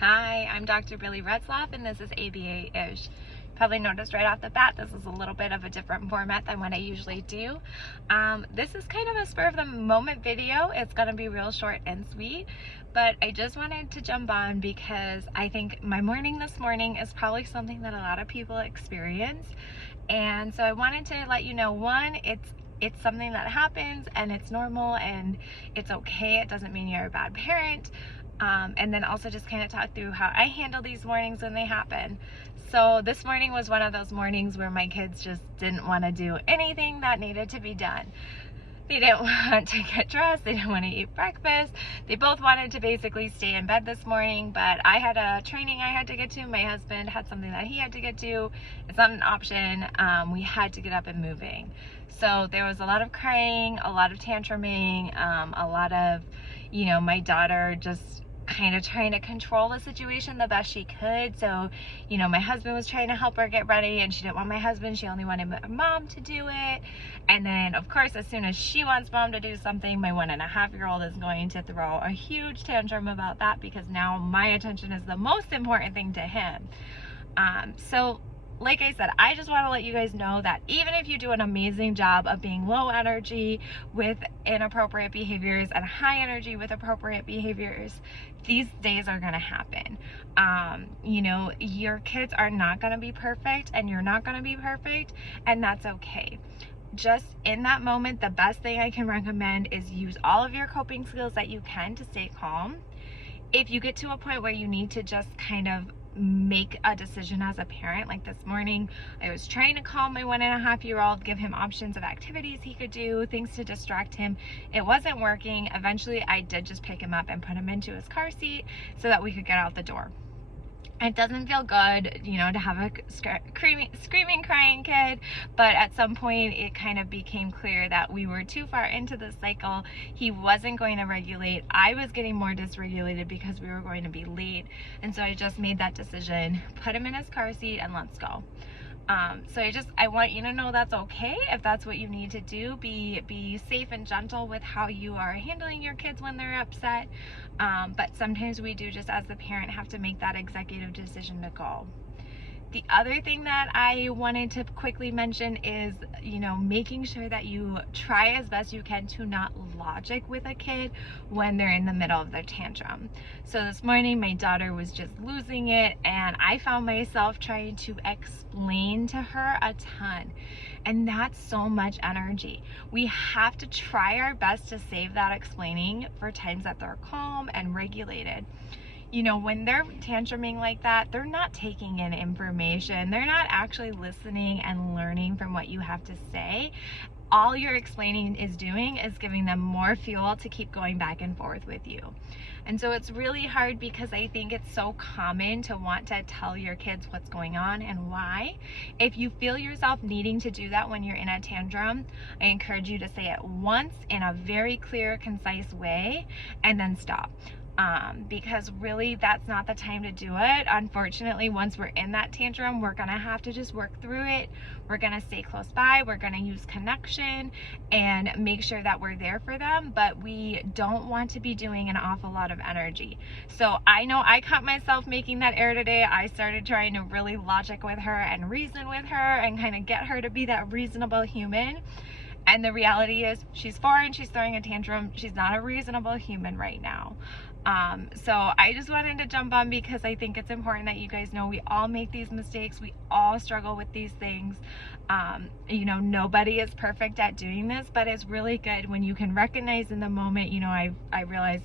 Hi, I'm Dr. Billie Retzlaff, and this is ABA-ish. Probably noticed right off the bat this is a little bit of a different format than what I usually do. This is kind of a spur of the moment video. It's going to be real short and sweet, but I just wanted to jump on because I think my morning this morning is probably something that a lot of people experience, and so I wanted to let you know, one, it's something that happens and it's normal and it's okay. It doesn't mean you're a bad parent. And then also just kind of talk through how I handle these mornings when they happen. So this morning was one of those mornings where my kids just didn't want to do anything that needed to be done. They didn't want to get dressed, they didn't want to eat breakfast. They both wanted to basically stay in bed this morning, but I had a training I had to get to. My husband had something that he had to get to. It's not an option. We had to get up and moving. So there was a lot of crying, a lot of tantruming, a lot of, my daughter just kind of trying to control the situation the best she could. So, my husband was trying to help her get ready, and she didn't want my husband. She only wanted mom to do it. And then, of course, as soon as she wants mom to do something, my 1.5-year-old is going to throw a huge tantrum about that because now my attention is the most important thing to him. So like I said, I just want to let you guys know that even if you do an amazing job of being low energy with inappropriate behaviors and high energy with appropriate behaviors, these days are going to happen. Your kids are not going to be perfect, and you're not going to be perfect, and that's okay. Just in that moment, the best thing I can recommend is use all of your coping skills that you can to stay calm. If you get to a point where you need to just kind of make a decision as a parent, like this morning I was trying to calm my 1.5-year-old, give him options of activities he could do, things to distract him. It wasn't working. Eventually I did just pick him up and put him into his car seat so that we could get out the door. It doesn't feel good, to have a screaming, crying kid, but at some point it kind of became clear that we were too far into the cycle. He wasn't going to regulate. I was getting more dysregulated because we were going to be late, and so I just made that decision, put him in his car seat, and let's go. So I want you to know that's okay. If that's what you need to do, be safe and gentle with how you are handling your kids when they're upset. But sometimes we do, just as the parent, have to make that executive decision to go. The other thing that I wanted to quickly mention is, making sure that you try as best you can to not logic with a kid when they're in the middle of their tantrum. So this morning, my daughter was just losing it, and I found myself trying to explain to her a ton. And that's so much energy. We have to try our best to save that explaining for times that they're calm and regulated. When they're tantruming like that, they're not taking in information. They're not actually listening and learning from what you have to say. All you're explaining is doing is giving them more fuel to keep going back and forth with you. And so it's really hard because I think it's so common to want to tell your kids what's going on and why. If you feel yourself needing to do that when you're in a tantrum, I encourage you to say it once in a very clear, concise way, and then stop. Because really that's not the time to do it. Unfortunately, once we're in that tantrum, we're gonna have to just work through it. We're gonna stay close by, we're gonna use connection and make sure that we're there for them, but we don't want to be doing an awful lot of energy. So I know I caught myself making that error today. I started trying to really logic with her and reason with her and kind of get her to be that reasonable human. And the reality is she's 4 and she's throwing a tantrum. She's not a reasonable human right now. So I just wanted to jump on because I think it's important that you guys know we all make these mistakes. We all struggle with these things. Nobody is perfect at doing this, but it's really good when you can recognize in the moment, I realize,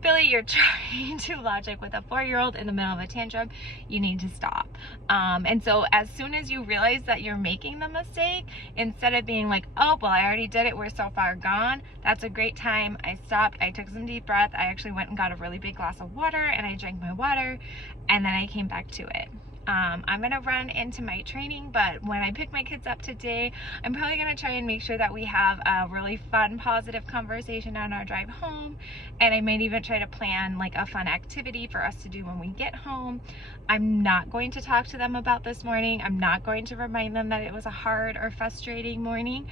Billie, you're trying to logic with a 4-year-old in the middle of a tantrum. You need to stop. And so as soon as you realize that you're making the mistake, instead of being like, oh, well, I already did it, we're so far gone, that's a great time. I stopped, I took some deep breath, I actually went and got a really big glass of water, and I drank my water, and then I came back to it. I'm gonna run into my training, but when I pick my kids up today, I'm probably gonna try and make sure that we have a really fun, positive conversation on our drive home, and I might even try to plan like a fun activity for us to do when we get home. I'm not going to talk to them about this morning. I'm not going to remind them that it was a hard or frustrating morning.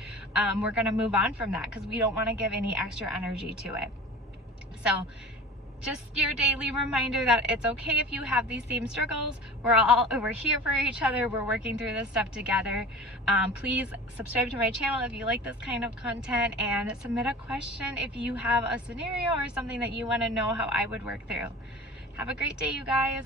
We're gonna move on from that because we don't want to give any extra energy to it. So just your daily reminder that it's okay if you have these same struggles. We're here for each other. We're working through this stuff together. Please subscribe to my channel if you like this kind of content, and submit a question if you have a scenario or something that you want to know how I would work through. Have a great day, you guys.